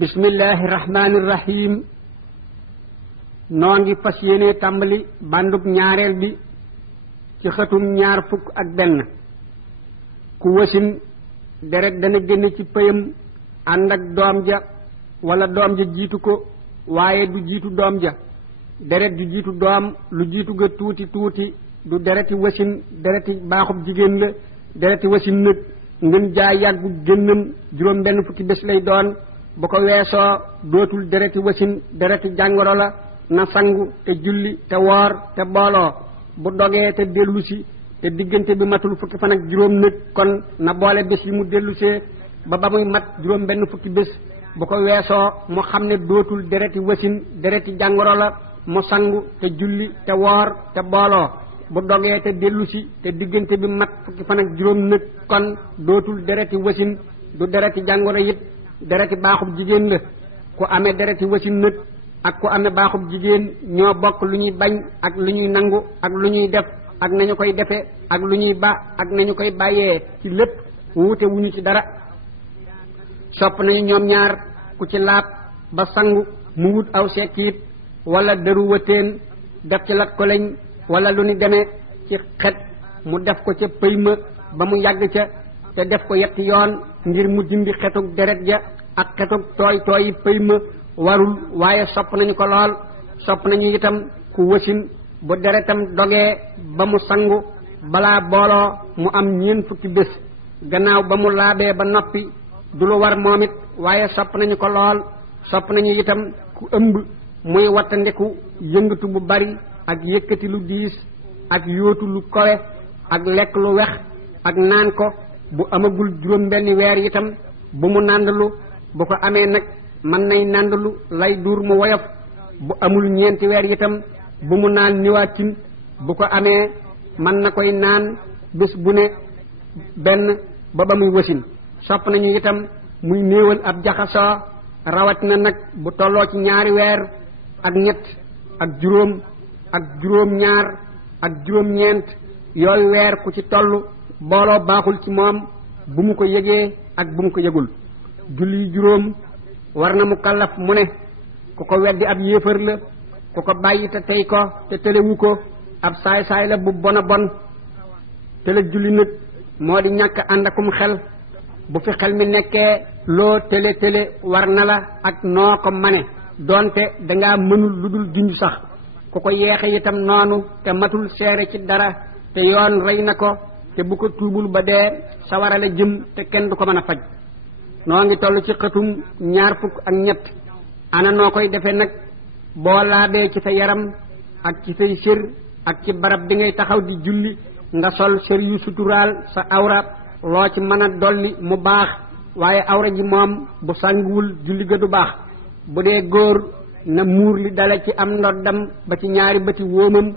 bismillahi rahmaani rahim noo ngi fas yéene tàmbali bandub ñaareel bi ci xëtum ñaar fukk ak benn. ku wasin deret dana génn ci pëyam ànd ak doom ja wala doom ja jiitu ko waaye du jiitu doom ja. deret ju jiitu doom lu jiitu ga tuuti tuuti du dereti wasin dereti baaxub jigéen la. dereti wasin nag ngën jaa yàggu génnam juróom benn fukki bés lay doon. bu ko weesoo dootul dereti wasin dereti jàngoro la. na sangu te julli te woor te booloo bu dogee te dellusi te diggante bi matul fukki fan ak juróom nag kon na boole bés yi mu dellusee ba muy mat juróom benn fukki bés. bu ko weesoo mu xam ne dootul dereti wasin dereti jàngoro la mu sangu te julli te woor te booloo bu dogee te dellusi te diggante bi mat fukki fan ak juróom nag kon dootul dereti wasin du dereti jàngoro it dereti baaxub jigéen la. ku amee dereti wasin nag ak ku amee baaxub jigéen ñoo bokk lu ñuy bañ ak lu ñuy nangu ak lu ñuy def ak nañu koy defee ak lu ñuy ba ak nañu koy bàyyee ci lépp wuute wuñu ci dara. sopp nañu ñoom ñaar ku ci laab ba sangu mu wut aw sekkiit wala dëru wëteen def ci lat ko lañ wala lu ni demee ci xet mu def ko ca pëy ma ba mu yàgg ca te def ko yetti yoon ngir mu dindi xetug deret ja ak xetug tooy tooyi pëy ma warul waaye sopp nañu ko lool. sopp nañu itam ku wasin bu deretam dogee ba mu sangu balaa booloo mu am ñeent fukki bés gannaaw ba mu laabee ba noppi du lu war moom it waaye sopp nañu ko lool. sopp nañu itam ku ëmb muy wattandiku yëngatu bu bari ak yëkkati lu diis ak yóotu lu kowe ak lekk lu wex ak naan ko. bu amagul juróom benn weer itam bu mu nàndalu. bu ko amee nag mën nay nàndalu lay duur mu woyof. bu amul ñeenti weer itam bu mu naan niwaatin. bu ko amee mën na koy naan bés bu ne benn ba muy wasin. sopp nañu itam muy néewal ab jaxasoo rawat na nag bu tolloo ci ñaari weer ak ñett ak juróom ak juróom ñaar ak juróom ñeent yooyu weer ku ci toll booloo baaxul ci moom bu mu ko yëgee ak bu mu ko yëgul. julli juróom war na mu kallaf mu ne ku ko weddi ab yéefar la. ku ko bàyyi te tey ko te tëlewu ko ab saay-saay la bu bon a bon. tële julli nag moo di ñàkk ànd akum xel. bu fi xel mi nekkee loo tële war na la ak noo ko mane doonte dangaa mënul lu dul junj sax. ku ko yeexe itam noonu te matul seere ci dara te yoon rey na ko te bu ko tuubul ba dee sawara la jëm te kenn du ko mën a faj. noo ngi toll ci xëtum ñaar fukk ak ñett. ana noo koy defee nag boo laabee ci sa yaram ak ci say sër ak ci barab bi ngay taxaw di julli nga sol sër yu suturaal sa awra. loo ci mën a dolli mu baax waaye awra ji moom bu sanguwul julli ga du baax. bu dee góor na muur li dale ci am ndoddam ba ci ñaari bëti wóomam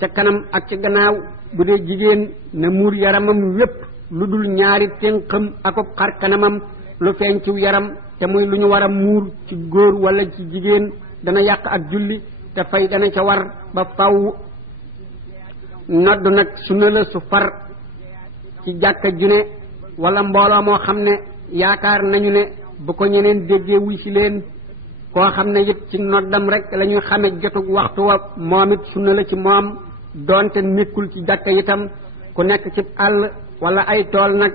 ca kanam ak ci gannaaw. bu dee jigéen na muur yaramam wépp lu dul ñaari ténqam akub xar kanamam. lu feeñ ci yaram te muy lu ñu war a muur ci góor wala ci jigéen dana yàq ak julli te fay dana ca war ba faw. nodd nag sunna la su far ci jàkka june wala mbooloo moo xam ne yaakaar nañu ne bu ko ñeneen déggee wuy si leen. koo xam ne it ci noddam rek la ñuy xame jotug waxtu wa moom it sunna la ci moom doonte nekkul ci jàkka itam. ku nekk ci àll wala ay tool nag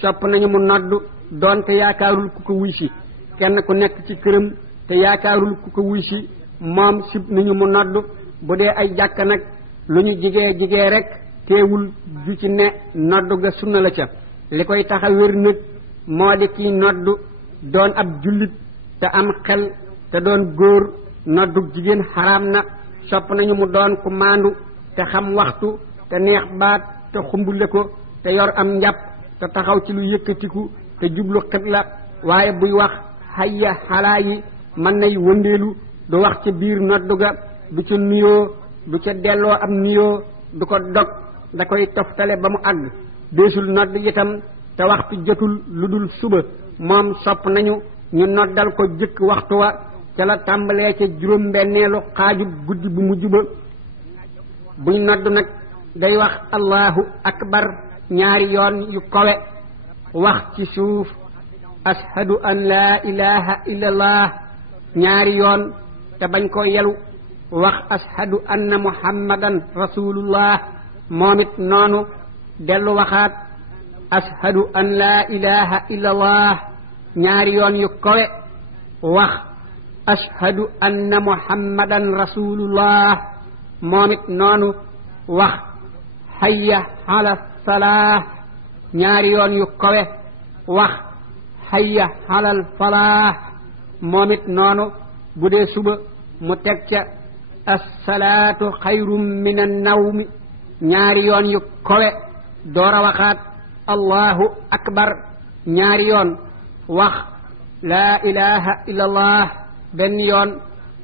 sopp nañu mu nodd doonte yaakaarul ku ko wuy si. kenn ku nekk ci këram te yaakaarul ku ko wuy si moom sib nañu mu nodd. bu dee ay jàkka nag lu ñu jigee rek teewul ju ci ne nodd ga sunna la ca. li koy tax a wér nag moo di kiy nodd doon ab jullit te am xel te doon góor. noddu jigéen xaraam na. sopp nañu mu doon ku maandu te xam waxtu te neex baat te xumbule ko te yor am njàpp te taxaw ci lu yëkkatiku te jublu xibla. waaye buy wax hayya xalaa yi mën nay wëndeelu. du wax ca biir noddu ga du ca nuyoo du ca delloo am nuyoo du ko dog da koy toftale ba mu àgg. deesul nodd itam te waxtu jotul lu dul suba. moom sopp nañu ñu noddal ko jëkk waxtu wa ca la tàmbalee ca juróom benneelu xaaju guddi bu mujj ba. buñ nodd nag day wax allahu akbar ñaari yoon yu kowe wax ci suuf ashhadu an laa ilaha illa allah ñaari yoon te bañ ko yelu wax ashhadu anna muhammadan rasulullah moom it noonu dellu waxaat ashhadu an laa ilaha illa allah ñaari yoon yu kowe wax ashhadu anna muhammadan rasulullah moom it noonu wax hayya ala salaah ñaari yoon yu kowe wax hayya alal falaah moom it noonu bu dee suba mu teg ca assalaatu xayrum min annawmi ñaari yoon yu kowe door a waxaat allahu akbar ñaari yoon wax laa ilaha illa allah benn yoon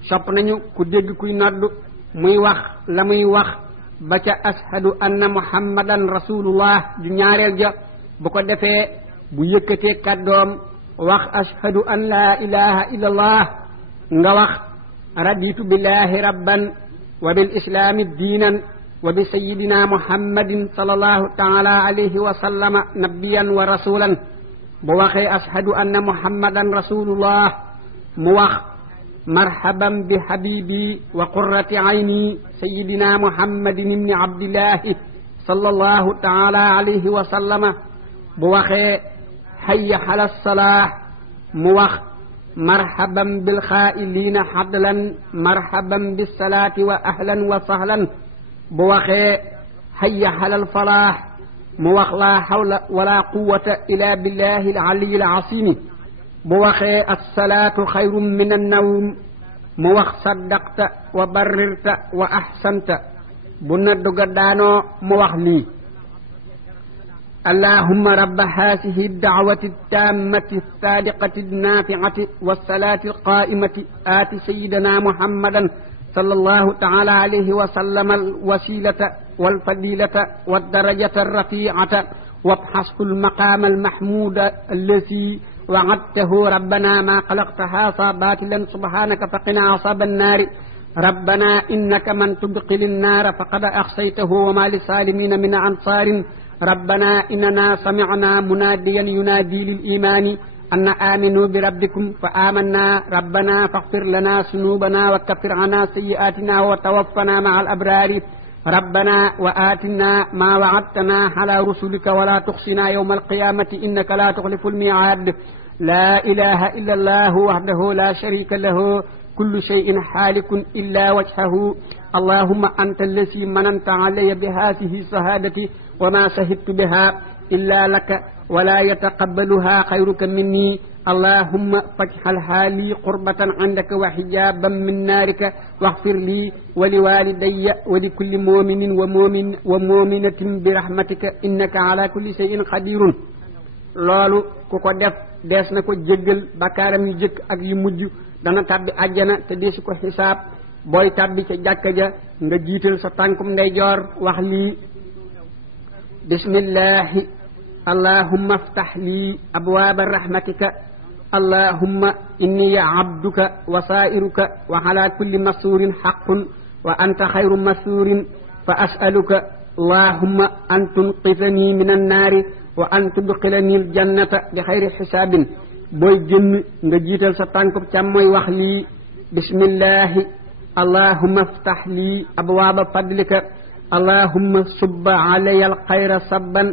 sopp nañu ku dégg kuy noddu muy wax la muy wax ba ca ashhadu anna muhammadan rasulullah ju ñaareel ja bu ko defee bu yëkkatee kàddoom wax ashhadu an laa ilaha illa allah nga wax raditu billahi rabban wa bil islami diinan wa bi sayidina muhammadin sallallahu taala alayhi wa sallama nabiyan wa rasulan bu waxee ashhadu anna muhammadan rasulullah mu wax marhaban bi habibi wa qurrati ayni sayidina muhammadin ibni abdillahi sallallahu taala alayhi wa sallama bu waxee hayya ala salaah mu wax marhaban bil xaa'iliina hadlan marhaban bis salaati wa ahlan wa sahlan bu waxee hayya alal falaah mu wax laa hawla wala quwwata illa billahi al aliyyil asiim bu waxee as-salaatu xayrun min an-nawm mu wax saddaqta wa barrirta wa ahsanta bu naddu ga daanoo mu wax lii allahumma rabba haasihi ad-da'wati at-taammati as-saadiqati an-naafi'ati was-salaati al-qaa'imati aati sayyidina muhammadan sallallahu ta'ala alayhi wa sallam al-wasiilata wal-fadiilata wad-darajata ar-rafii'ata wabhashu al-maqaama al-mahmuuda allazii wa'adtahu rabbana maa khalaqta haadhaa baatilan subhaanaka faqinaa 'azaaban naari rabbana innaka man tudkhili an-naara faqad akhzaytahu wa maa lis-saalimiina min ansaarin rabbana innana sami'na munaadiyan yunaadi lil-iimaani an aaminu bi rabbikum fa aamanna rabbana faghfir lana zunubana wa kaffir 'anna sayyi'aatina wa tawaffana ma'al abraari rabbana wa aatina ma wa'adtana 'ala rusulika wa la tukhzina yawma al-qiyaamati innaka la tukhlifu al-mii'aad la ilaha illa allah wahdahu la sharika lahu kullu shay'in haalikun illa wajhahu allahumma anta allazi mananta 'alayya bi haadhihi shahaadati wa ma shahidtu biha illa laka wa la yataqabbaluha khayruka minni allahumma faj'alha li qurbatan 'indaka wa hijaban min naarika waghfir li wa li walidayya wa li kulli mu'minin wa mu'minatin bi rahmatika innaka 'ala kulli shay'in qadirun loolu ku ko def dees na ko jéggal bakkaaram yu jëkk ak yu mujj dana tàbbi àjjana te deesu ko xisaab booy tàbbi ca jàkka ja nga jiital sa tànkum ndeyjoor wax lii bismillahi allahumma aftah lii abwaaba rahmatika allahumma inni abduka wa saa'iruka wa ala kulli masuurin haqqun wa anta xayru masuurin fa as'aluka allahumma an tunqidhanii min annaari wa an tudkhilanii aljannata bi xayri xisaabin booy génn nga jiital sa tànkub càmmooy wax lii bismillahi allahumma aftah lii abwaaba fadlika allahumma subba alayya alxayra sabban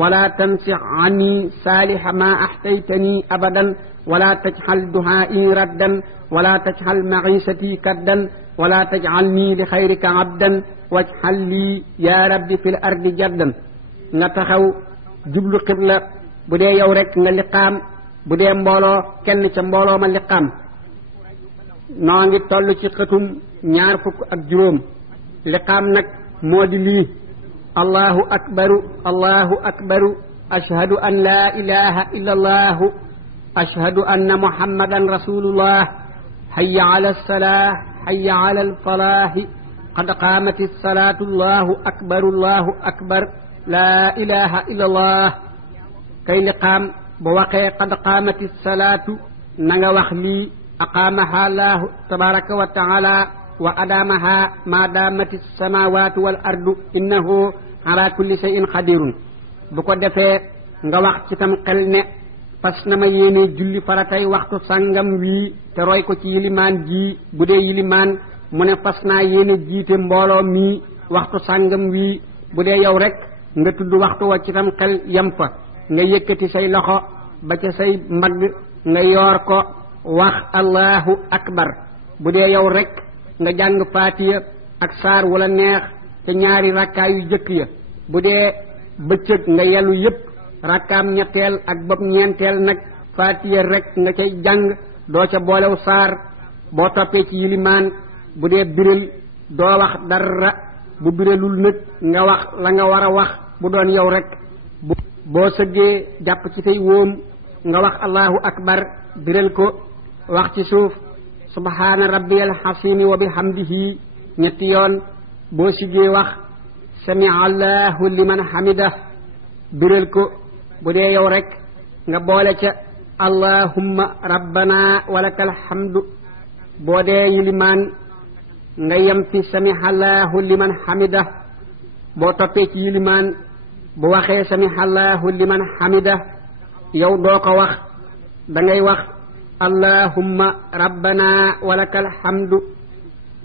wala tansi anni saaliha ma ahtaytani abadan wala taj'al du'aa'i raddan wala taj'al ma'iishati kaddan wala taj'alni li xayrika abdan waj'al lii ya rabbi fil ardi jaddan nga taxaw jublu xibla bu dee yow rek nga liqaam bu dee mbooloo kenn ca mbooloo ma liqaam noo ngi toll ci xëtum 20 liqaam nag moo di lii allahu akbaru ashhadu an laa ilaha illa allahu ashhadu anna muhammadan rasulullah hayya ala salah hayya ala alfalahi qad qaamati salaatu allahu akbar laa ilaha illa allah kay liqaam bu waxee qad qaamati salaatu na nga wax lii aqaamaha allahu tabaraka wa taala wa adaamaha ma daamati samaawaatu wal ardu innahu ala kulli shay'in qadirun bu ko defee nga wax ci tam xel ne fas na ma yéene julli faratay waxtu sàngam wii te roy ko ci yilimaan ji bu dee yilimaan mu ne fas naa yéene jiite mbooloo mii waxtu sàngam wii bu dee yow rek nga tudd waxtu wa ci tam xel yem fa nga yëkkati say loxo ba ca say mbagg nga yoor ko wax allahu akbar bu dee yow rek nga jàng faatiya ak saar wala neex te ñaari rakkaa yu jëkk ya bu dee bëccëg nga yelu yépp rakkaam ñetteel ak bopp ñeenteel nag faatiya rek nga cay jàng doo ca boolew saar boo toppee ci yilimaan bu dee biral doo wax dara bu biralul nag nga wax la nga war a wax bu doon yow rek boo sëggee jàpp ci say wóom nga wax allahu akbar biral ko wax ci suuf subhaana rabbiyal xasimi wa bihamdihi ñetti yoon boo siggee wax sami allahu liman hamida biral ko bu dee yow rek nga boole ca allahumma rabbana walakal hamdu boo dee yilimaan nga yem fi sami allahu liman hamida boo toppee ci yilimaan bu waxee sami allahu liman hamida yow doo ko wax da ngay wax allahumma rabbana walakal hamdu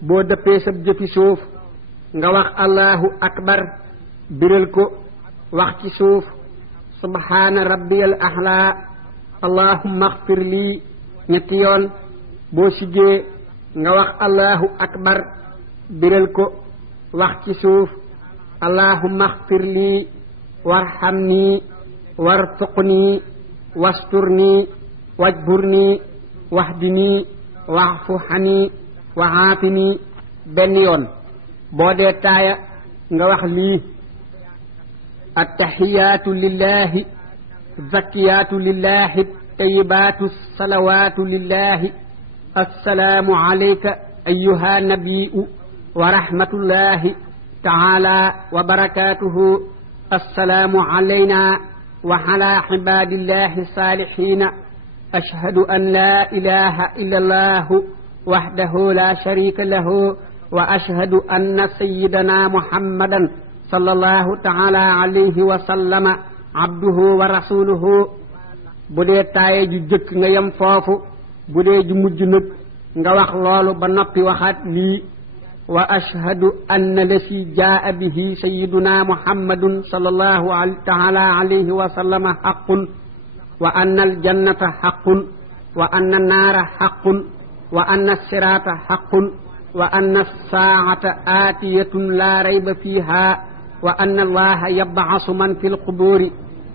boo dëppee sab jëfi suuf nga wax allahu akbar biral ko wax ci suuf subhaana rabbiyal ahla allahumma axfir lii ñetti yoon boo siggee nga wax allahu akbar biral ko wax ci suuf allahumma axfir lii warhamni warzuqni wasturni wajburni wahdini wa'fu ani wa'aafini benn yoon boo dee taaya nga wax lii attahiyaatu lillahi zakkiyaatu lillahi tayyibaatu salawaatu lillahi assalaamu alayka ayyuha nabiyyu wa rahmatullahi ta'ala wa barakaatuhu assalaamu alayna wa ala ibaadillahi saalihiina ashhadu an laa ilaaha illallahu wahdahu laa shariika lahu wa ashhadu anna sayyidana muhammadan sallallahu ta'ala alayhi wa sallama abduhu wa rasuluhu bu dee taaye ju jëkk nga yem foofu bu dee ju mujj nag nga wax loolu ba noppi waxaat lii wa ashhadu anna lasi jaa bihi sayyiduna muhammadun sallallahu ta'ala alayhi wa sallama haqqun wa anna aljannata haqqun wa anna naara haqqun wa anna sirata haqqun wa anna saa'ata aatiyatun laa rayba fiiha wa anna allaha yab'asu man fil quburi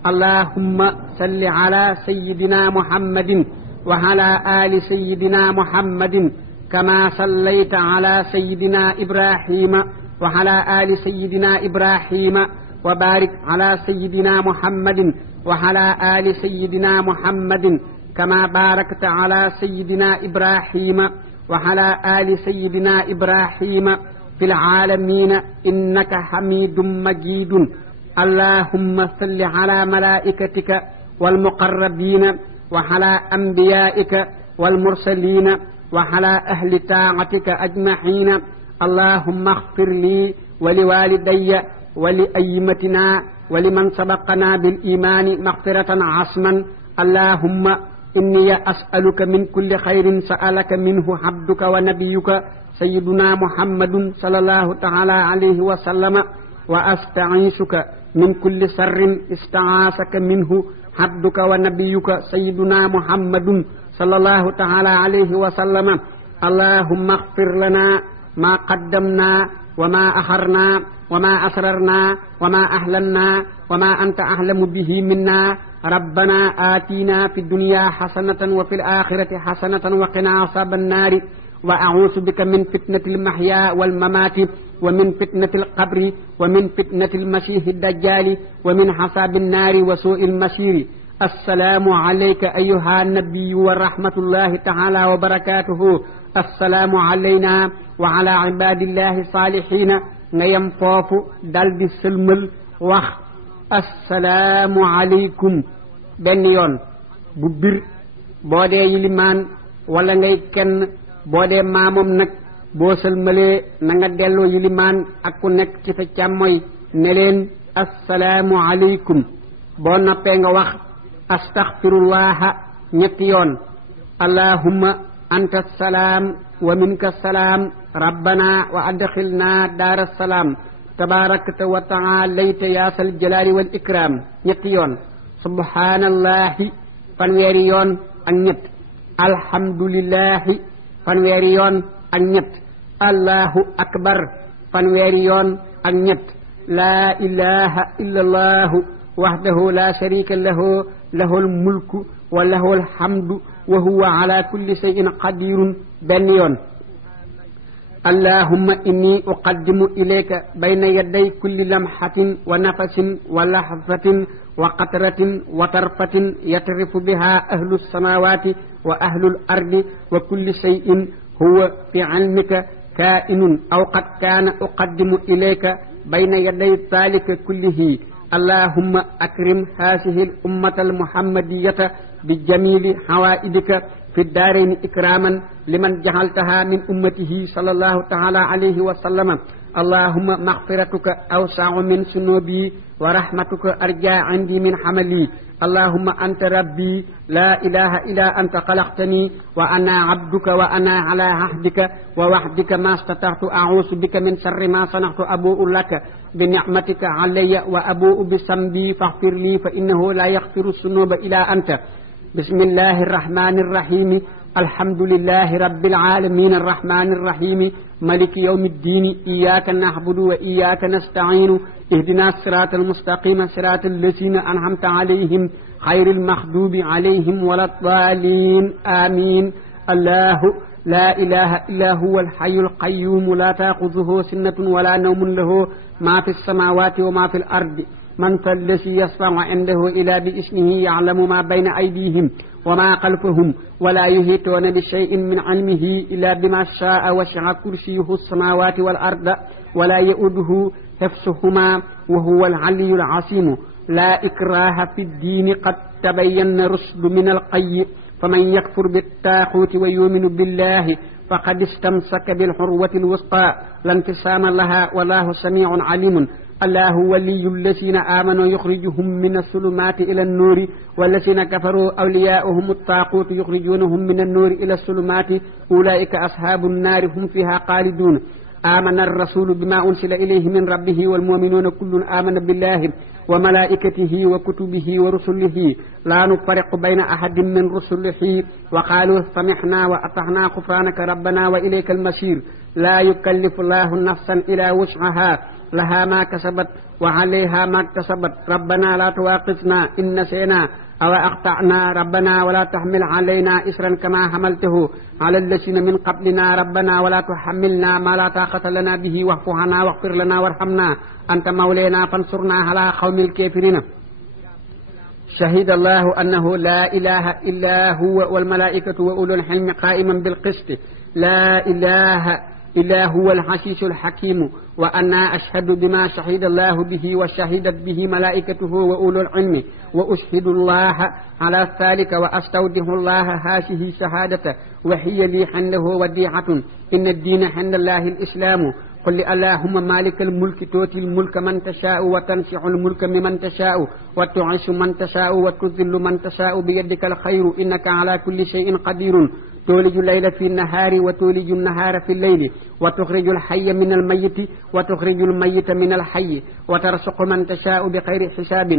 allahumma salli ala sayyidina muhammadin wa ala ali sayyidina muhammadin kama sallayta ala sayyidina ibrahima wa ala ali sayyidina ibrahima wa barik ala sayyidina muhammadin wa ala ali sayyidina muhammadin kama barakta ala sayyidina ibrahima wa ala ali sayyidina ibrahima fil aalamiina innaka hamiidun majiidun allahumma salli ala malaa'ikatika wal muqarrabiina wa ala anbiyaa'ika wal mursaliina wa ala ahli taacatika ajmaciina allahumma axfir lii wa liwaalidayya wa li ayyimatinaa wa liman sabaqanaa bil iimaani maxfiratan asman allahumma inni as'aluka min kulli xayrin sa'alaka minhu abduka wa nabiyuka sayyiduna muhammadun sallallahu ta'ala alayhi wa sallama wa asta'iisuka min kulli sarrin ista'aasaka minhu abduka wa nabiyuka sayyiduna muhammadun sallallahu ta'ala alayhi wa sallama allahumma ighfir lana ma qaddamna wa ma akharna wa ma asrarna wa ma ahlalna wa ma anta a'lamu bihi minna rabbana atina fid dunya hasanatan wa fil akhirati hasanatan wa qina azaban nari wa a'udhu bika min fitnatil mahya wal mamati wa min fitnatil qabri wa min fitnatil masiihid dajjali wa min hasabin nari wa su'il masiri assalaamu alayka ayyuha nabiyyu wa rahmatullahi ta'ala wa barakatuhu assalaamu alayna wa ala ibadillahi salihina nga yem foofu daldi sëlmal wax assalaamu alaykum benn yoon bu bir boo dee yilimaan wala ngay kenn boo dee maamoom nag boo sëlmalee na nga delloo yilimaan ak ku nekk ci sa càmmoy ne leen assalaamu alaykum boo noppee nga wax astaghfirullaha ñetti yoon allahumma anta salaam wa minka salaam rabbana wa adkhilna daara salaam tabarakta wa ta'alayta ya sal jalali wal ikram ñetti yoon subhanallahi fanweeri yoon ak ñett alhamdulillahi fanweeri yoon ak ñett allahu akbar fanweeri yoon ak ñett laa ilaha illa allahu wahdahu la sharika lahu lahul mulku wa lahul hamdu wa huwa ala kulli shay'in qadirun benn yoon allahumma inni uqaddimu ilayka bayna yaday kulli lamhatin wa nafasin wa lahzatin wa qatratin wa tarfatin yatrifu biha ahlu samawati wa ahlu al-ardi wa kulli shay'in huwa fi ilmika kainun aw qad kana uqaddimu ilayka bayna yaday dhalika kullihi allahumma akrim hadhihi al-ummata al-muhammadiyata بجميل حوائدك في الدارين إكراما لمن جعلتها من أمته صلى الله تعالى عليه وسلم اللهم مغفرتك أوسع من ذنوبي ورحمتك أرجى عندي من حملي اللهم أنت ربي لا إله إلا أنت خلقتني وأنا عبدك وأنا على عهدك ووعدك ما استطعت أعوذ بك من شر ما صنعت أبوء لك بنعمتك علي وأبوء بذنبي فاغفر لي فإنه لا يغفر الذنوب إلا أنت بسم الله الرحمن الرحيم الحمد لله رب العالمين الرحمن الرحيم ملك يوم الدين إياك نعبد وإياك نستعين اهدنا الصراط المستقيم صراط الذين أنعمت عليهم غير المغضوب عليهم ولا الضالين آمين الله لا إله إلا هو الحي القيوم لا تأخذه سنة ولا نوم له ما في السماوات وما في الأرض من الذي يشفع عنده إلا بإذنه يعلم ما بين أيديهم وما خلفهم ولا يحيطون بشيء من علمه إلا بما شاء وسع كرسيه السماوات والأرض ولا يؤوده حفظهما وهو العلي العظيم لا إكراه في الدين قد تبين الرشد من الغي فمن يكفر بالطاغوت ويؤمن بالله فقد استمسك بالعروة الوثقى لا انقسام لها والله سميع عليم الله ولي الذين آمنوا يخرجهم من الظلمات إلى النور والذين كفروا أولياؤهم الطاغوت يخرجونهم من النور إلى الظلمات أولئك أصحاب النار هم فيها خالدون آمن الرسول بما أنزل إليه من ربه والمؤمنون كل آمن بالله وملائكته وكتبه ورسله لا نفرق بين أحد من رسله وقالوا سمعنا وأطعنا غفرانك ربنا وإليك المصير لا يكلف الله نفسا إلا وسعها لها ما كسبت وعليها ما اكتسبت ربنا لا تواخذنا إن نسينا أو أخطأنا ربنا ولا تحمل علينا إسرا كما حملته على الذين من قبلنا ربنا ولا تحملنا ما لا طاقة لنا به واعف عنا واغفر لنا وارحمنا أنت مولانا فانصرنا على قوم الكافرين شهد الله أنه لا إله إلا هو والملائكة وأولو العلم قائما بالقسط لا إله إلا هو العزيز الحكيم وأنا أشهد بما شهد الله به وشهدت به ملائكته وأولو العلم وأشهد الله على ذلك وأستودع الله هذه شهادة وهي لي عنده وديعة إن الدين عند الله الإسلام قل اللهم مالك الملك تؤتي الملك من تشاء وتنزع الملك ممن تشاء وتعز من تشاء وتذل من تشاء بيدك الخير إنك على كل شيء قدير تولج الليل في النهار وتولج النهار في الليل وتخرج الحي من الميت وتخرج الميت من الحي وترزق من تشاء بغير حساب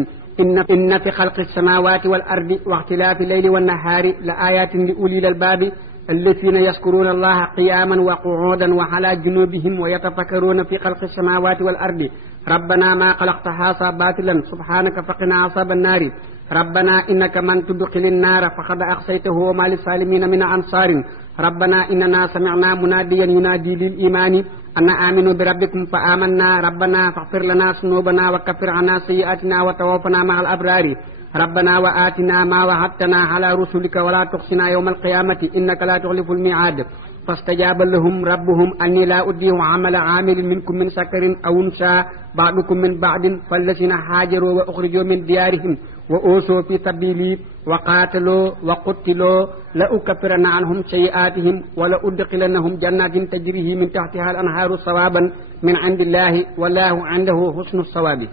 إن في خلق السماوات والأرض واختلاف الليل والنهار لآيات لأولي الألباب الذين يذكرون الله قياما وقعودا وعلى جنوبهم ويتفكرون في خلق السماوات والأرض ربنا ما خلقت هذا باطلا سبحانك فقنا عذاب النار ربنا إنك من تدخل النار فقد أخزيته وما للظالمين من أنصار ربنا إننا سمعنا مناديا ينادي للإيمان أن آمنوا بربكم فآمنا ربنا فاغفر لنا ذنوبنا وكفر عنا سيئاتنا وتوفنا مع الأبرار ربنا وآتنا ما وعدتنا على رسلك ولا تخزنا يوم القيامة إنك لا تخلف الميعاد فاستجاب لهم ربهم أني لا أضيع عمل عامل منكم من ذكر أو أنثى بعضكم من بعض فالذين هاجروا وأخرجوا من ديارهم وأوصوا في سبيلي وقاتلوا وقتلوا لأكفرن عنهم سيئاتهم ولأدخلنهم جنات تجري من تحتها الأنهار ثوابا من عند الله والله عنده حسن الثواب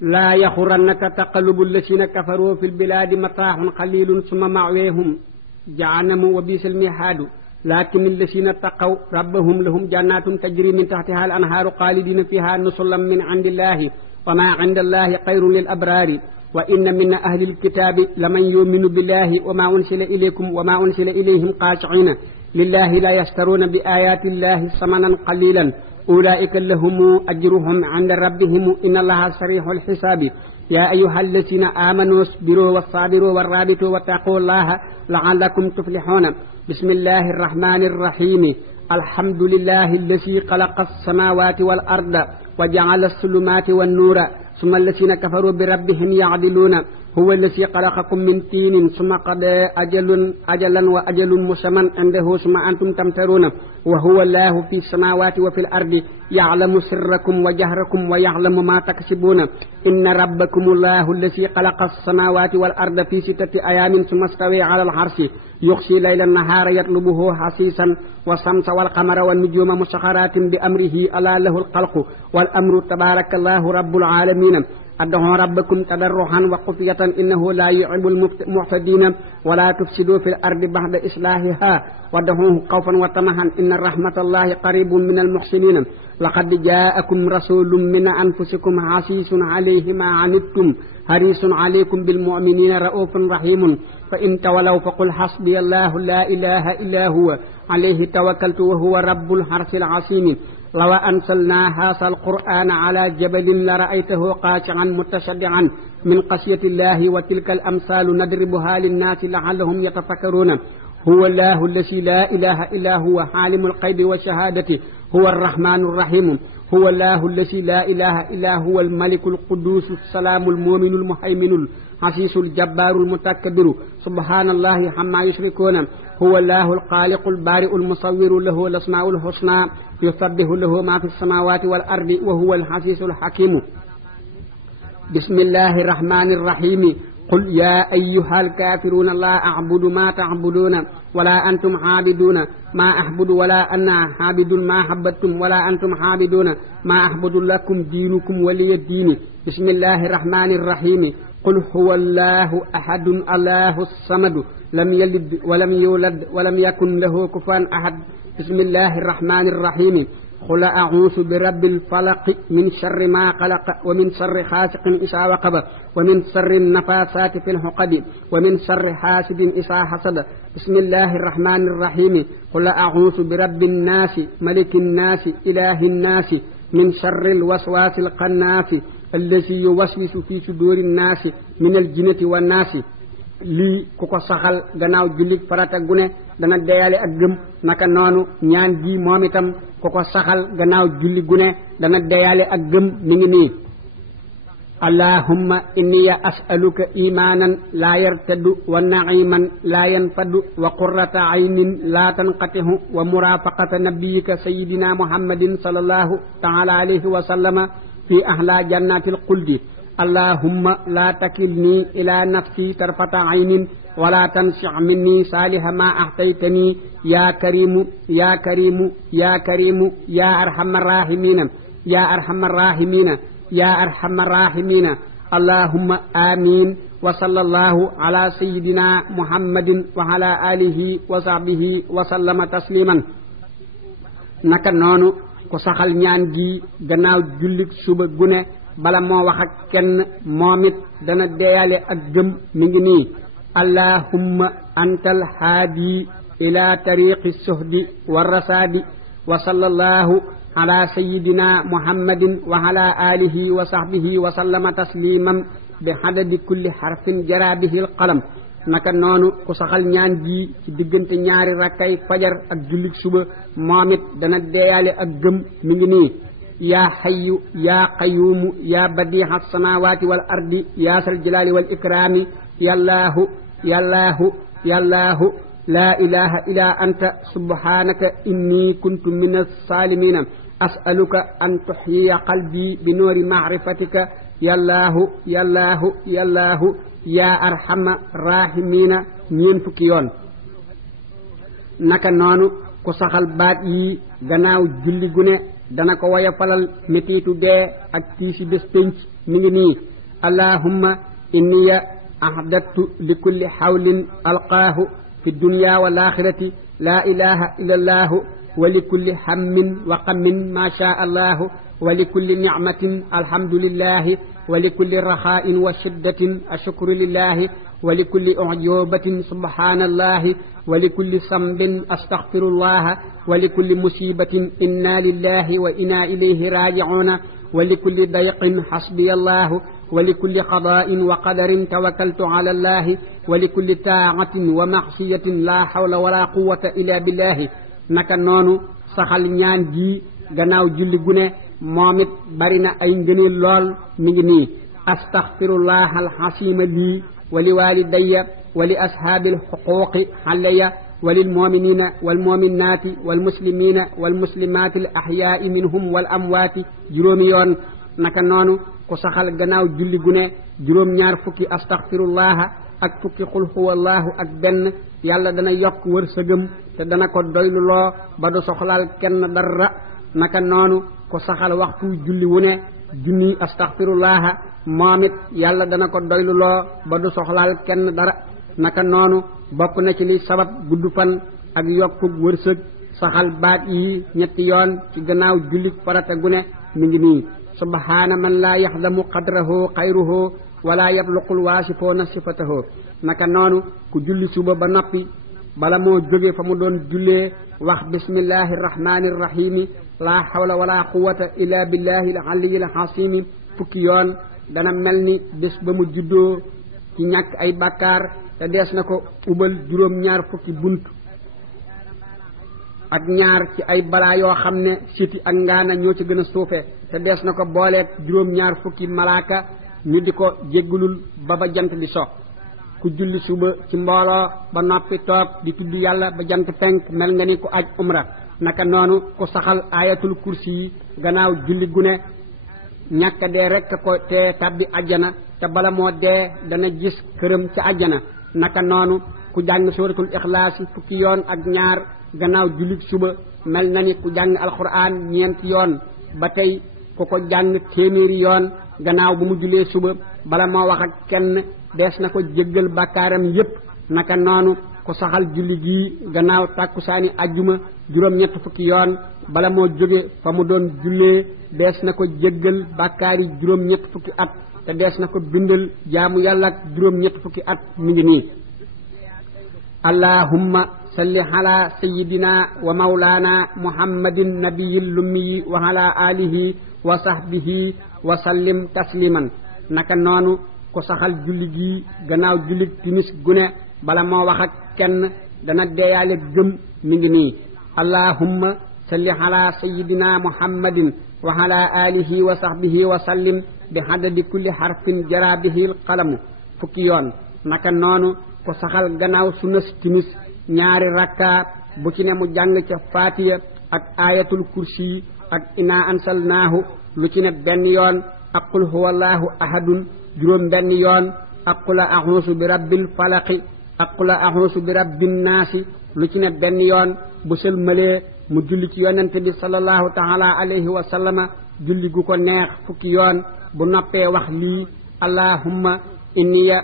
لا يخرنك تقلب الذين كفروا في البلاد متاع قليل ثم مأواهم جهنم وبئس المهاد لكن الذين اتقوا ربهم لهم جنات تجري من تحتها الأنهار خالدين فيها نزلا من عند الله وما عند الله خير للأبرار وإن من أهل الكتاب لمن يؤمن بالله وما أنزل إليكم وما أنزل إليهم خاشعين لله لا يشترون بآيات الله ثمنا قليلا أولئك لهم أجرهم عند ربهم إن الله سريع الحساب يا أيها الذين آمنوا اصبروا والصابروا والرابطوا واتقوا الله لعلكم تفلحون بسم الله الرحمن الرحيم الحمد لله الذي خلق السماوات والأرض وجعل الظلمات والنور ثم الذين كفروا بربهم يعدلون هو الذي خلقكم من طين ثم قضى أجلا وأجل مسمى عنده ثم أنتم تمترون وهو الله في السماوات وفي الأرض يعلم سركم وجهركم ويعلم ما تكسبون إن ربكم الله الذي خلق السماوات والأرض في 6 أيام ثم استوى على العرش يغشي الليل النهار يطلبه حثيثا والشمس والقمر والنجوم مسخرات بأمره ألا له الخلق والأمر تبارك الله رب العالمين أدعوا ربكم تضرعا وخفية إنه لا يحب المعتدين ولا تفسدوا في الأرض بعد إصلاحها وادعوه خوفا وطمعا إن رحمة الله قريب من المحسنين لقد جاءكم رسول من أنفسكم عزيز عليه ما عنتم حريص عليكم بالمؤمنين رؤوف رحيم فإن تولوا فقل حسبي الله لا إله إلا هو عليه توكلت وهو رب العرش العظيم لو أنزلنا هذا القرآن على جبل لرأيته خاشعا متصدعا من خشية الله وتلك الأمثال نضربها للناس لعلهم يتفكرون هو الله الذي لا إله إلا هو عالم الغيب والشهادة هو الرحمن الرحيم هو الله الذي لا إله إلا هو الملك القدوس السلام المؤمن المهيمن العزيز الجبار المتكبر سبحان الله عما يشركون هو الله الخالق البارئ المصور له الأسماء الحسنى يسبح له ما في السماوات والأرض وهو العزيز الحكيم بسم الله الرحمن الرحيم قل يا أيها الكافرون لا أعبد ما تعبدون ولا أنتم عابدون ما أعبد ولا أنا عابد ما عبدتم ولا أنتم عابدون ما أعبد لكم دينكم ولي الدين بسم الله الرحمن الرحيم قل هو الله أحد الله الصمد لم يلد ولم يولد ولم يكن له كفوا أحد بسم الله الرحمن الرحيم قل أعوذ برب الفلق من شر ما خلق ومن شر غاسق إذا وقب ومن شر النفاثات في العقد ومن شر حاسد إذا حسد بسم الله الرحمن الرحيم قل أعوذ برب الناس ملك الناس إله الناس من شر الوسواس الخناس الذي يوسوس في صدور الناس من الجنة والناس lii ku ko saxal gannaaw jullit farata gune dana deyale ak gëm naka noonu ñaan gi moom itam ku ko saxal gannaaw julli gune dana deyale ak gëm mi ngi nii allahumma inni as'aluka imanan la yartaddu wa na'iman la yanfadu wa qurrata aynin la tanqatihu wa murafaqata nabiyyika sayyidina muhammadin sallallahu ta'ala alayhi wa sallama fi ahla jannatil khuldi اللهم لا تكلني إلى نفسي طرفة عين ولا تنزع مني صالح ما أعطيتني يا كريم يا كريم يا كريم يا أرحم الراحمين يا أرحم الراحمين يا أرحم الراحمين اللهم آمين وصلى الله على سيدنا محمد وعلى آله وصحبه وسلم تسليما naka noonu ko saxal ñaan gi gannaaw jullik suba gune bala moo wax ak kenn moom it dana deyale ak gëm mi ngi nii allahumma antal haadi ila tariqi suhdi wa rasadi wa sallallahu ala sayyidina muhammadin wa ala alihi wa sahbihi wa sallama tasliman bi hadadi kulli harfin jara bihi alqalam naka noonu ku saxal ñaan gi ci diggante ñaari rakkay fajar ak jullit suba moom it dana deyale ak gëm mi ngi nii يا حي يا قيوم يا بديع السماوات والأرض يا ذا الجلال والإكرام يا الله يا الله يا الله لا إله إلا أنت سبحانك إني كنت من الظالمين أسألك أن تحيي قلبي بنور معرفتك يا الله يا الله يا الله يا أرحم الراحمين ñeen fukki yoon naka noonu ku saxal baat yi gannaaw julli gune dana ko woyofalal metiitu dee ak tiisi bés pénc mi ngi nii allahumma inniya ahdattu li kulli hawlin alqaahu fi dunya wal axirati la ilaha illa allahu wa li kulli hammin wa qammin ma sha allahu wa li kulli nicmatin alhamdulillahi wa li kulli raxaa'in wa shiddatin ashukru lillahi wa li kulli ujubatin subhanallahi wa li kulli sambin astaghfirullaha wa li kulli musibatin inna lillahi wa inna ilayhi raji'una wa li kulli dayqin hasbiyallahu wa li kulli qada'in wa qadarin tawakkaltu ala allahi wa li kulli ta'atin wa ma'siyatin la hawla wala quwwata illa billahi naka noonu saxal ñaan gi gannaaw julli gune moom it bari na ay ngëneel lool mi ngi nii astaghfirullah alxasima lii wa li walidayya wa li ashaabil xuquuqi alayya wa lil muminina wal muminaati wal muslimina wal muslimaati al ahyaai minhum wal amwaati juróomi yoon naka noonu ku saxal gannaaw julli gune juróom-ñaar fukki astaghfirullah ak fukki xul huwallahu ak benn yàlla dana yokk wërsëgam te dana ko doyluloo ba du soxlaal kenn dara naka noonu ku saxal waxtu julli wu ne junni astaghfirullah moom it yàlla dana ko doyluloo ba du soxlaal kenn dara naka noonu bokk na ci li sabab gudd fan ak yokku wërsëg saxal baat yi ñetti yoon ci gannaaw julli farata gu ne mi ngi nii subhaana man laa yaxdamu qadrahu xayruhu wala yabluqul waasifoona sifatahu naka noonu ku julli suba ba noppi bala moo jóge fa mu doon jullee wax bismillahi rahmani rahimi la hawla wala quwwata illa billahi al aliyyil hasimi fukki yoon dana mel ni bés ba mu juddoo ci ñàkk ay bàkkaar te dees na ko ubal juróom-ñaar fukki bunt ak ñaar ci ay balaa yoo xam ne siti ak ngaana ñoo ci gën a suufe te dees na ko booleeg juróom-ñaar fukki malaaka ñu di ko jéggulul ba ba jant di so ku julli suba ci mbooloo ba noppi toog di tudd yàlla ba jant fenk mel nga ni ku aj umra naka noonu ku saxal ayatul kursi yi gannaaw julli gune ñàkk dee rekk ko te tabbi ajjana te bala moo dee dana gis këram ci ajjana naka noonu ku jàng suratul ixlaas fukki yoon ak ñaar gannaaw julli suba mel na ni ku jàng alquran ñeenti yoon ba tey ku ko jàng téeméeri yoon gannaaw bu mu jullee suba bala moo wax ak kenn dees na ko jéggal bàkkaaram yépp naka noonu ku saxal julli gii gannaaw tàkkusaani ajjuma juróom-ñett fukki yoon bala moo jóge fa mu doon jullee dees na ko jéggal bàkkaari juróom-ñett fukki at te dees na ko bindal jaamu yàlla ak juróom-ñett fukki at mi ngi nii allahumma salli ala sayyidina wa mawlana muhammadin nabiyil lummiyi wa ala alihi wa sahbihi wa sallim tasliman naka noonu ku saxal julli gii gannaaw julli timis gune bala moo wax ak kenn dana deeyaale gëm mi ngi nii allahumma salli ala sayyidina muhammadin wa ala alihi wa sahbihi wa sallim bi hadadi kulli harfin jara bihi alqalamu fukki yoon naka noonu ku saxal gannaaw sunnas timis ñaari rakka bu ci ne mu jàng ca fatiya ak ayatul kursi ak ina ansalnaahu lu ci ne benn yoon ak qul huwallahu ahadun juróom benn yoon ak qul a'uuzu bi rabbil falaqi ak qul a'uuzu bi rabbin naasi lu ci ne benn yoon bu sëlmalee mu julli ci yonente bi sallallahu taala alayhi wa sallama julli gu ko neex fukki yoon bu noppee wax lii allahumma inniya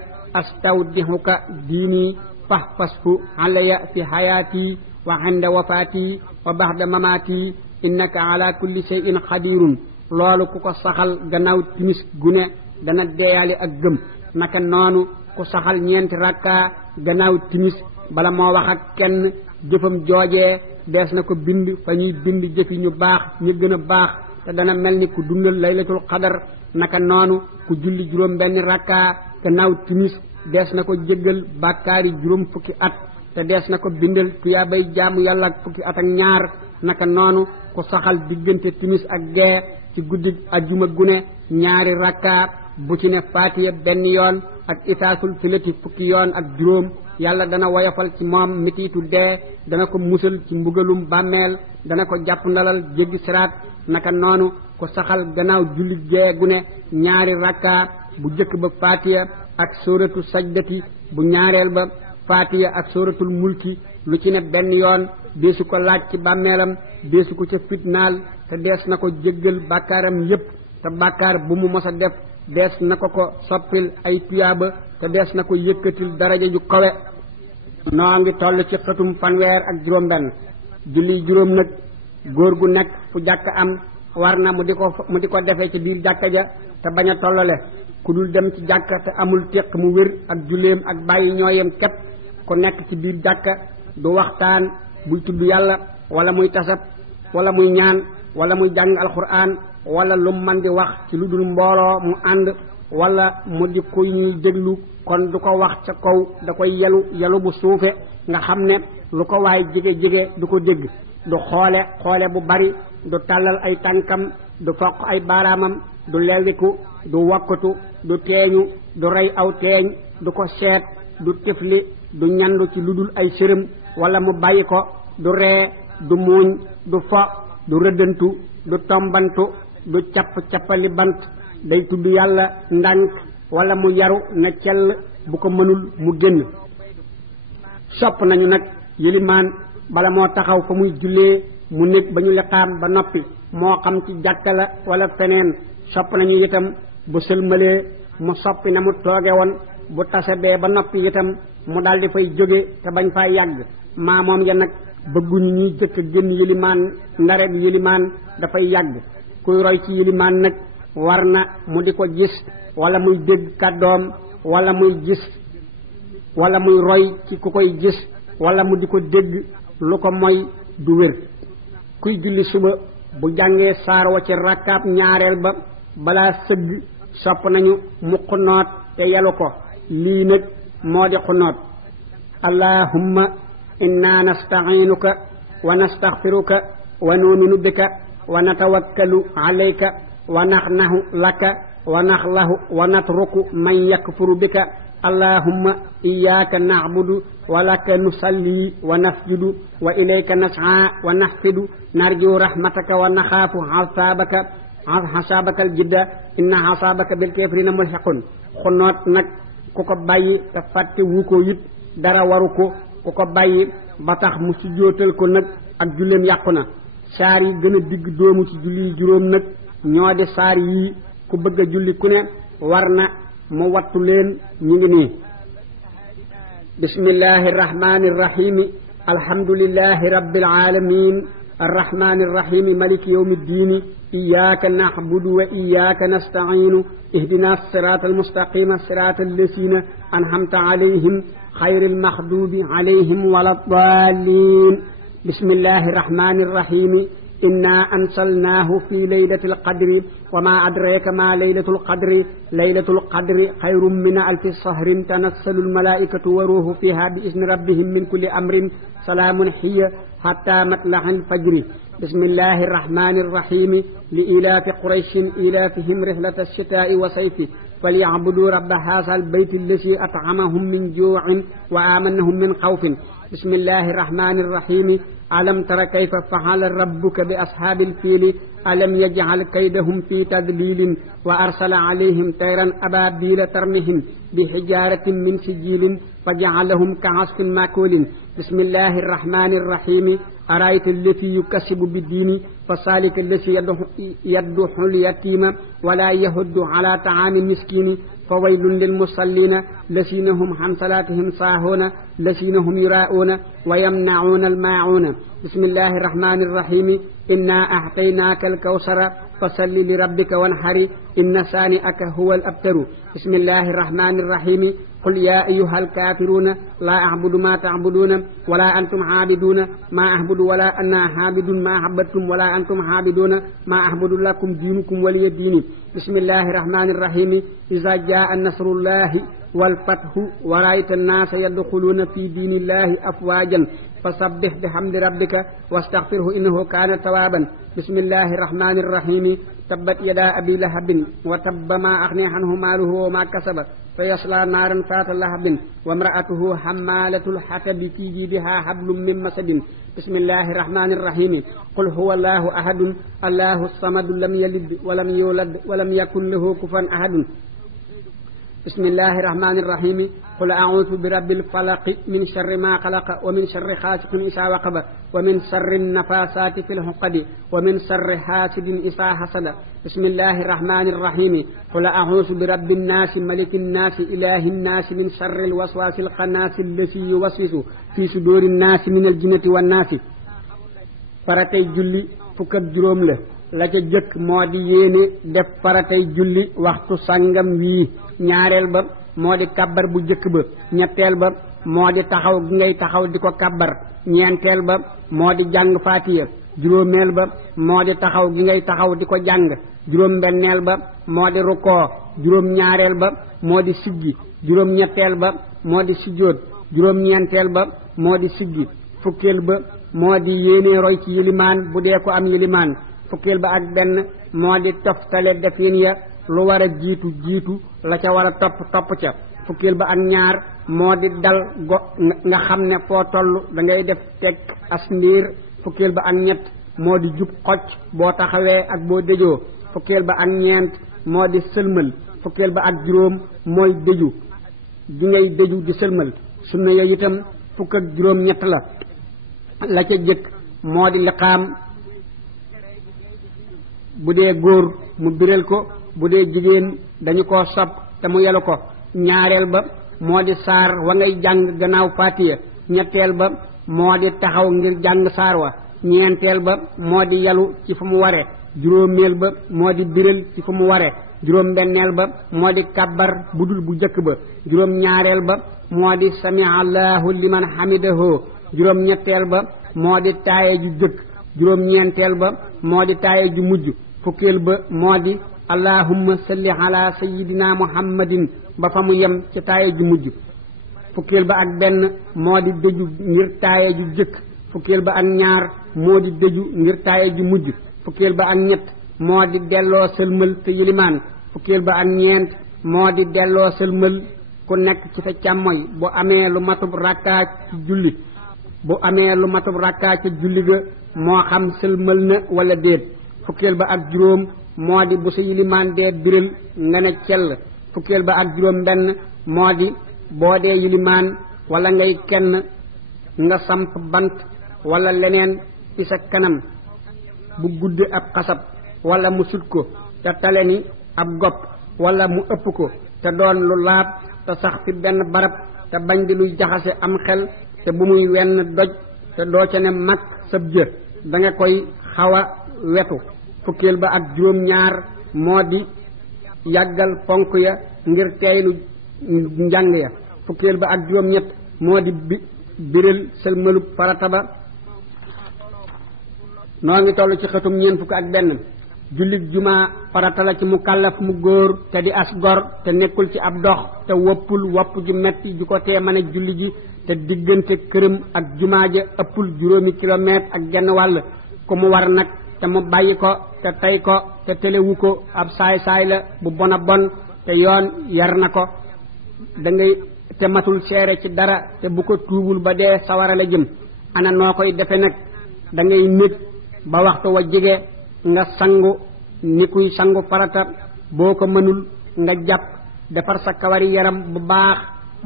astawdihuka diini fahfashu alayya fi hayati wa inda wafati wa ba'da mamati innaka ala kulli shay'in qadirun loolu ku ko saxal gannaaw timis gune dana deeyaale ak gëm naka noonu ku saxal ñeenti rakka gannaaw timis bala moo wax ak kenn jëfam joojee dees na ko bind fa ñuy bind jëfi ñu baax ñu gën a baax te dana mel ni ku dundal laylatul qadar naka noonu ku julli juróom benn rakka gannaaw timis dees na ko jéggal bàkkaari juróom fukki at te dees na ko bindal tuyaabay jaamu yàlla ak fukki at ak ñaar naka noonu ku saxal diggante timis ak gee ci guddi ajjuma gune ñaari rakka bu ci ne fatiya benn yoon ak itaasul filati fukki yoon ak juróom yàlla dana woyofal ci moom mitiitu dee dana ko musal ci mbugalum bàmmeel dana ko jàpp ndalal jéggi siraat naka noonu ku saxal gannaaw julli gee gune ñaari rakka bu jëkk ba fatiya ak sóoratu sajdati bu ñaareel ba fatiya ak sóoratul mulki lu ci ne benn yoon deesu ko laaj ci bàmmeelam deesu ko ca fitnaal te dees na ko jéggal bàkkaaram yépp te bàkkaar bu mu mos a def dees na ko soppil ay tuyaaba te dees na ko yëkkatil daraja ju kawe. noo ngi toll ci xëtum fanweer ak juróom benn julli juróom nag góor gu nekk fu jàkk am war na mu di ko defee ci biir jàkka ja te bañ a tollale ku dul dem ci jàkka te amul téq mu wér ak julleem ak bàyyi ñooyem képp ku nekk ci biir jàkka du waxtaan buy tudd yàlla wala muy tasab wala muy ñaan wala muy jàng alquran wala lu man di wax ci lu dul mbooloo mu ànd wala mu di kuy ñuy déglu kon du ko wax ca kaw da koy yelu bu suufe nga xam ne lu ko waay jege du ko dégg du xoole bu bari du tàllal ay tànkam du foq ay baaraamam du lelliku du wakkatu du teeñu du rey aw teeñ du ko seet du tifli du ñandu ci lu dul ay sërëm wala mu bàyyi ko du ree du muuñ du fo du rëddantu du tombantu du cappali bant day tudd yàlla ndànk wala mu yaru na cell bu ko mënul mu génn. sopp nañu nag yilimaan bala moo taxaw fa muy jullee mu nekk ba ñu liqaam ba noppi moo xam ci jàkka la wala feneen sopp nañu itam bu sëlmalee mu soppi na mu tooge woon bu tasabee ba noppi itam mu daldi fay jóge te bañ faa yàgg maa moom ya nag bëgguñu ñuy jëkk génn yilimaan ndare bi yilimaan dafay yàgg kuy roy ci yilimaan nag war na mu di ko gis wala muy dégg kàddoom wala muy gis wala muy roy ci ku koy gis wala mu di ko dégg lu ko moy du wér. kuy julli suba bu jàngee saar wa ci rakkaab ñaareel ba balaa sëgg sopp nañu mu xunoot te yelu ko lii nag moo di xunoot allahumma inna nasta'inuka wa nastaghfiruka wa nu'minu bika wa natawakkalu alayka wa naxnahu laka wa naxlahu wa natruku man yakfuru bika allahumma iyyaka na'budu wa laka nusalli wa nasjudu wa ilayka nas'a wa nahfidu narju rahmataka wa naxaafu hasabaka aljidda inna hasabaka bil kafirina mulhiqun. xunoot nag ku ko bàyyi te fàtte wu ko it dara waru ko ku ko bàyyi ba tax mu sujjóotal ko nag ak julleem yàqu na. saar yi gën a digg doomu ci julli juróom nag ñoo di saar yii ku bëgg a julli ku ne war na mu wattu leen ñu ngi nii bismillahi irrahmani irrahimi alhamdulillahi rabbil alamin arrahmani irrahimi maliki yawmi ddini iyyaka na'budu wa iyyaka nasta'inu ihdina sirata almustaqima sirata allasina an'amta alayhim khayril maghdubi alayhim waladdallin bismillahi irrahmani irrahimi إنا أنزلناه في ليلة القدر وما أدريك ما ليلة القدر ليلة القدر خير من ألف شهر تنزل الملائكة وروح فيها بإذن ربهم من كل أمر سلام هي حتى مطلع الفجر بسم الله الرحمن الرحيم لإيلاف قريش إيلافهم رحلة الشتاء وصيف فليعبدوا رب هذا البيت الذي أطعمهم من جوع وآمنهم من خوف بسم الله الرحمن الرحيم ألم تر كيف فعل ربك بأصحاب الفيل ألم يجعل كيدهم في تضليل وأرسل عليهم طيرا أبابيل ترمهم بحجارة من سجيل فجعلهم كعصف مأكول بسم الله الرحمن الرحيم أرأيت الذي يكسب بالدين فذلك الذي يدح اليتيم ولا يهد على طعام المسكين فويل للمصلين الذين هم عن صلاتهم ساهون الذين هم يراءون ويمنعون الماعون بسم الله الرحمن الرحيم إنا أعطيناك الكوثر فصل لربك وانحر إن شانئك هو الأبتر بسم الله الرحمن الرحيم قل يا أيها الكافرون لا أعبد ما تعبدون ولا أنتم عابدون ما أعبد ولا أنا عابد ما عبدتم ولا أنتم عابدون ما أعبد لكم دينكم ولي دين بسم الله الرحمن الرحيم إذا جاء نصر الله والفتح ورأيت الناس يدخلون في دين الله أفواجا فسبح بحمد ربك واستغفره إنه كان توابا بسم الله الرحمن الرحيم تبت يدا أبي لهب وتب ما أغني عنه ماله وما كسب فيصلى نارا ذات لهب وامرأته حمالة الحطب في جيدها حبل من مسد بسم الله الرحمن الرحيم قل هو الله أحد الله الصمد لم يلد ولم يولد ولم يكن له كفوا أحد bismillahi rahmani rahim qul a'udhu bi rabbil falaq min sharri ma khalaqa wa min sharri ghasiqin idha waqaba wa min sharri nafasati fil 'uqadi wa min sharri hasidin idha hasada bismillahi rahmani rahim qul a'udhu bi rabbin nas malikin nas ilahin nas min sharri al waswasil khannas alladhi yuwaswisu fi sudurin nas min al jinnati wan nas faratay julli fukk ak juróom la ca jëkk moo di yéene def faratay julli waxtu sangam wii ñaareel ba moo di kabbar bu jëkk ba ñetteel ba moo di taxaw gi ngay taxaw di ko kabbar ñeenteel ba moo di jàng faatiya juróomeel ba moo di taxaw gi ngay taxaw di ko jàng juróom benneel ba moo di rukkoo juróom ñaareel ba moo di siggi juróom ñetteel ba moo di sujjóot juróom ñeenteel ba moo di siggi fukkeel ba moo di yéene roy ci yilimaan bu dee ko am yilimaan fukkeel ba ak benn moo di toftale defin ya lu war a jiitu la ca war a topp ca fukkeel ba ak ñaar moo di dal nga xam ne foo toll da ngay def teg as ndiir fukkeel ba ak ñett moo di jub xocc boo taxawee ak boo déjoo fukkeel ba ak ñeent moo di sëlmal fukkeel ba ak juróom mooy déju gi ngay déju di sëlmal sunna ya itam fukk ak juróom ñett la ca jëkk moo di liqaam bu dee góor mu biral ko bu dee jigéen dañu ko sopp te mu yelu ko ñaareel ba moo di saar wa ngay jàng gannaaw faatiya ñetteel ba moo di taxaw ngir jàng saar wa ñeenteel ba moo di yalu ci fu mu ware juróomeel ba moo di biral ci fu mu ware juróom benneel ba moo di kabbar budul bu jëkk ba juróom ñaareel ba moo di sami allahu liman hamidahu juróom ñetteel ba moo di taaye ju jëkk juróom ñeenteel ba moo di taaye ju mujj fukkeel ba moo di allahumma salli ala sayyidina muhammadin ba fa mu yem ci taaye ju mujj fukkeel ba ak benn moo di dëju ngir taaye ju jëkk fukkeel ba ak ñaar moo di dëju ngir taaye ju mujj fukkeel ba ak ñett moo di delloo sëlmal te yilimaan fukkeel ba ak ñeent moo di delloo sëlmal ku nekk ci sa càmmoy bu amee lu matub rakkaa ci julli bu amee lu matub rakkaa ci julli ga moo xam sëlmal na wala déet fukkeel ba ak juróom moo di bu sa yilimaan dee biral nga ne cell fukkeel ba ak juróom benn moo di boo dee yilimaan wala ngay kenn nga samp bant wala leneen ci sa kanam bu gudd ab xasab wala mu sut ko te tale ni ab gopp wala mu ëpp ko te doon lu laab te sax fi benn barab te bañ di luy jaxase am xel te bu muy wenn doj te doo ca ne mag sab jë da nga koy xaw a wetu fukkeel ba ak juróom ñaar moo di yàggal ponk ya ngir teeylu njàng ya fukkeel ba ak juróom ñett moo di biral sëlmalub farata ba noo ngi toll ci xëtum ñeent fukk ak benn jullit jumaa farata la ci mu kàllaf mu góor te di as gor te nekkul ci ab dox te woppul wopp ju metti ju ko tee mën a julli ji te diggante këram ak jumaa ja ëppul juróomi kilomètre ak genn wàll ku mu war nag te mu bàyyi ko te tey ko te telewu ko ab saay-saay la bu bon a bon te yoon yar na ko da ngay te matul seere ci dara te bu ko tuubul ba dee sawara la jëm ana noo koy defe nag da ngay nekk ba waxtu wa jige nga sangu ni kuy sangu farata boo ko mënul nga jàpp defar sa kawari yaram bu baax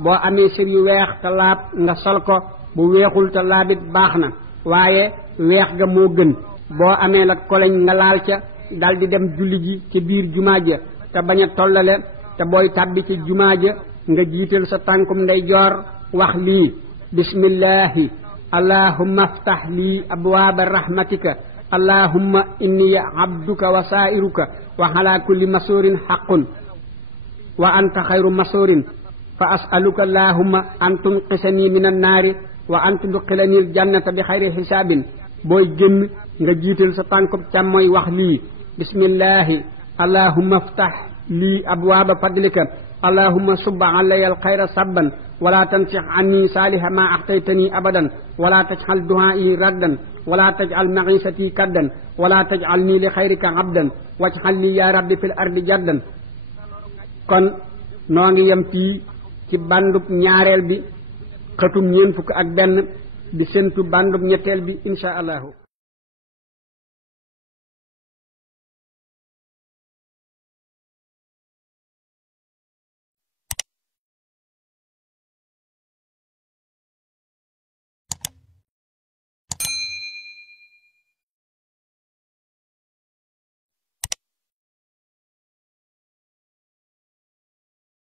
boo amee sër yu weex te laab nga sol ko bu weexul te laabit baax na waaye weex ga moo gën boo amee la koleñ nga laal ca dal di dem julli ji ci biir jumaa ja te bañ a tollale te booy tàbbi ci jumaa ja nga jiital sa tànkum ndeyjoor wax lii bismillahi allahumma aftah lii abwaaba rahmatika allahumma inni abduka wa sa'iruka wa ala kulli masurin haqqun wa anta khayru masurin fa as'aluka allahumma an tunqisani minan nari wa an tudkhilani aljannata bi khayri hisabin boy genn nga jiital sa tànkub càmmoy wax lii bismillahi allahumma aftah lii abwaaba fadlika allahumma subba alayya alkhayra sabban ولا تنسخ عني صالح ما أحتيتني أبدا ولا تجعل دعائي ردا ولا تجعل معيشتي كدا ولا تجعلني لخيرك عبدا واجعل لي يا ربي في الأرض جدا kon noo ngi yem fii ci bandub ñaareel bi xëtum ñeen fukk ak benn di sentu bandub ñetteel bi insha allahu